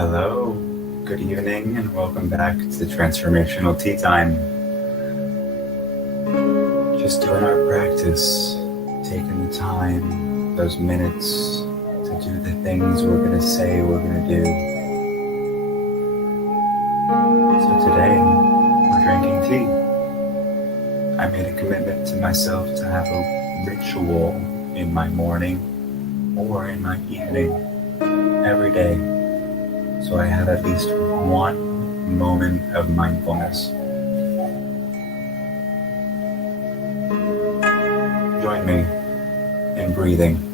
Hello, good evening, and welcome back to Transformational Tea Time. Just doing our practice, taking the time, those minutes to do the things we're going to say we're going to do. So today, we're drinking tea. I made a commitment to myself to have a ritual in my morning or in my evening every day. So I have at least one moment of mindfulness. Join me in breathing.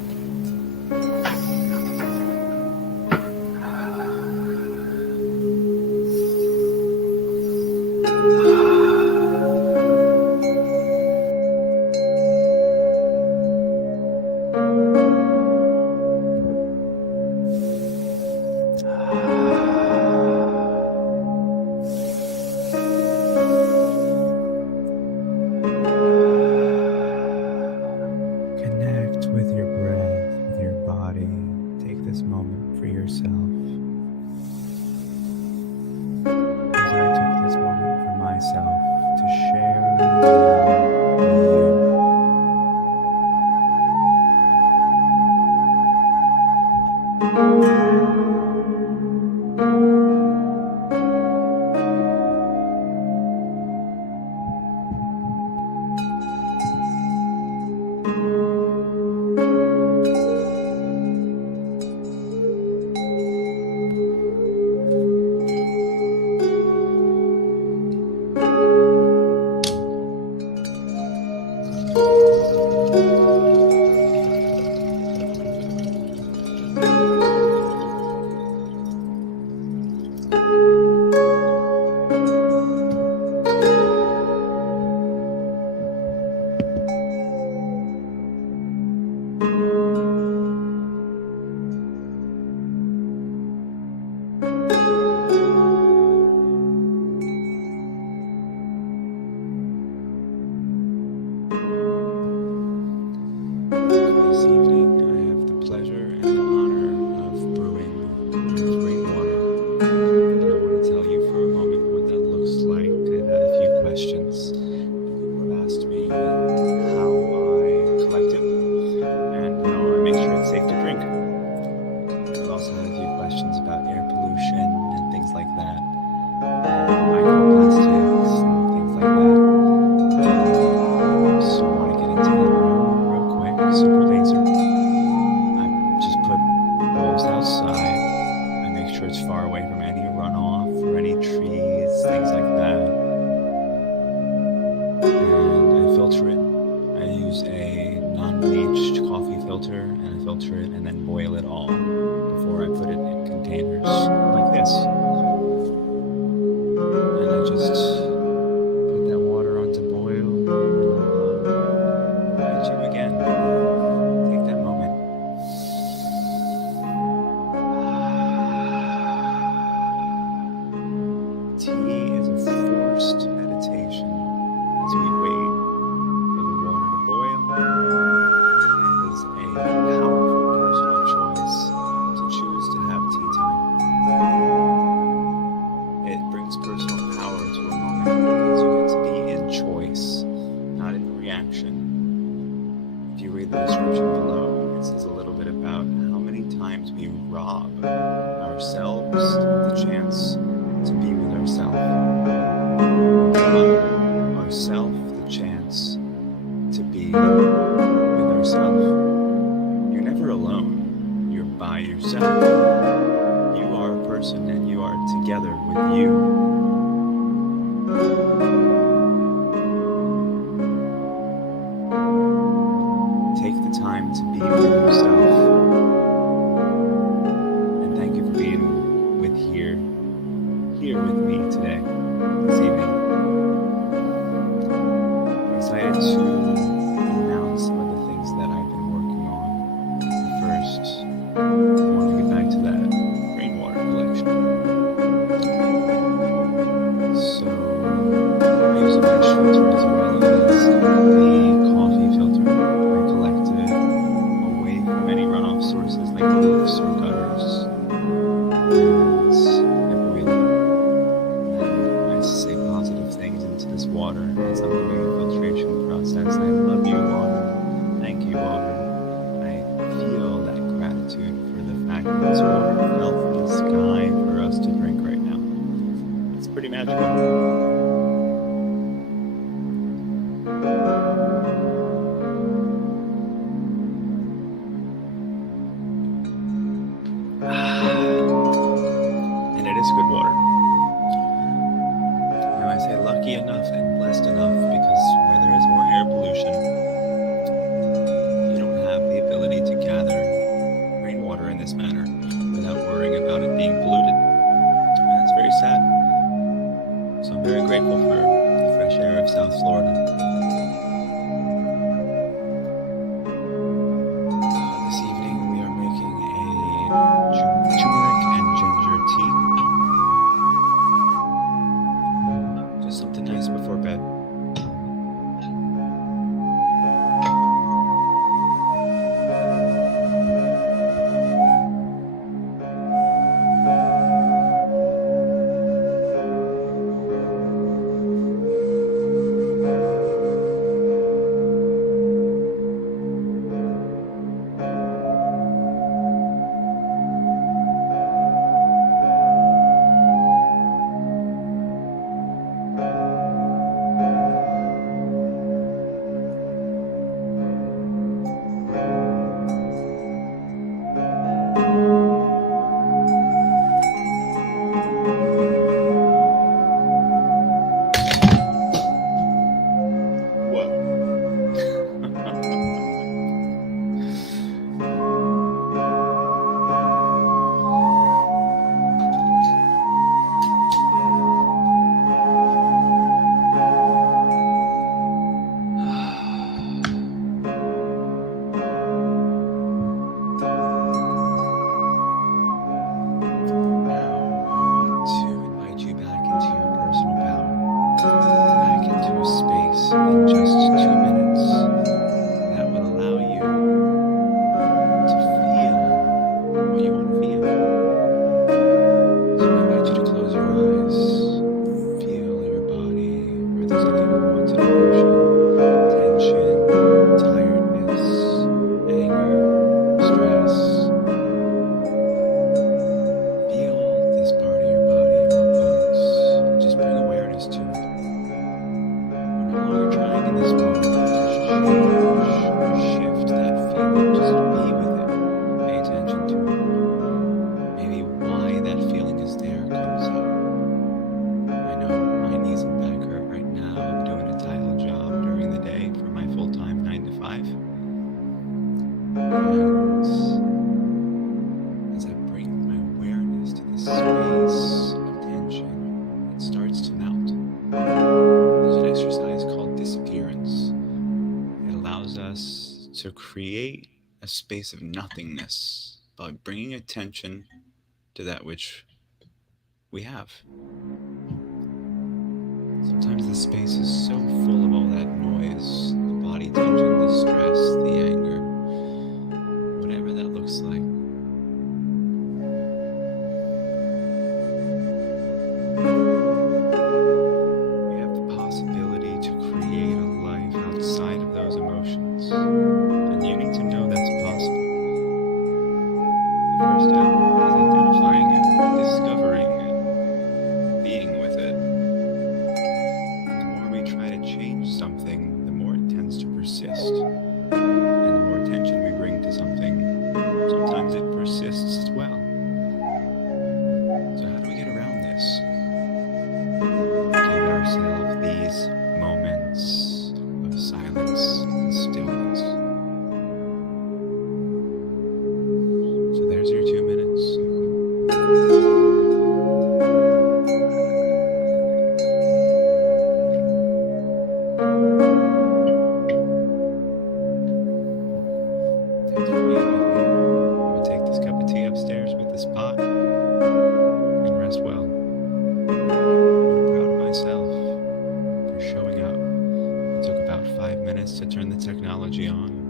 Sources like roofs or gutters. This water fell from the sky for us to drink right now. It's pretty magical. And it is good water. Now I say lucky enough and blessed enough because where there is more air pollution, you don't have the ability to gather rainwater in this manner without worrying about it being polluted. And that's very sad. So I'm very grateful for the fresh air of South Florida. This evening we are making a turmeric and ginger tea. Just something nice before bed. In just 2 minutes, that will allow you to feel what you want to feel. So I invite you to close your eyes, feel your body, where there's any unwanted emotion, tension, tiredness, anger, stress. Feel this part of your body, your bones, and just bring awareness to it. We're trying in this moment to change or shift that feeling. Just be with it. Pay attention to it. Maybe why that feeling is there comes up. I know my knees and back hurt right now. I'm doing a title job during the day for my full-time 9 to 5. And as I bring my awareness to this space of tension, it starts to melt. There's an exercise called disappearance. It allows us to create a space of nothingness by bringing attention to that which we have. Sometimes the space is so full of all that noise, the body tension, the stress, the anger, whatever that looks like. Outside of those emotions, and you need to know that's possible. The first step is identifying it, discovering it, being with it. And the more we try to change something, the more it tends to persist. And the more attention we bring to something, sometimes it persists as well. So how do we get around this? Give ourselves these moments of silence and stillness. So there's your 2 minutes. Thanks for being with me. I'm going to take this cup of tea upstairs with this pot and rest well. I'm proud of myself for showing up. It took about 5 minutes to turn the technology on.